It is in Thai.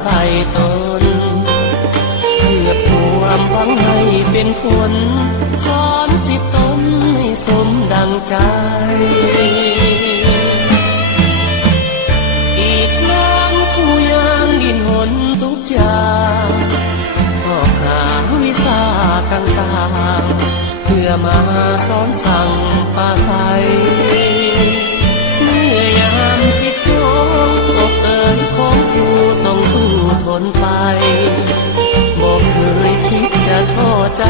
ใส่ตนเพื่อความหวังให้เป็นผลสอนสิตนให้สมดังใจอีกน้ำผู้ยังดินหนทุกอย่างสอบหาวิชาต่างๆเพื่อมาสอนสั่งปาใสเมื่อยามสิทธิ์อกเอ๋ยของครูต้องสู้ทนไปบอกเคยคิดจะท้อใจ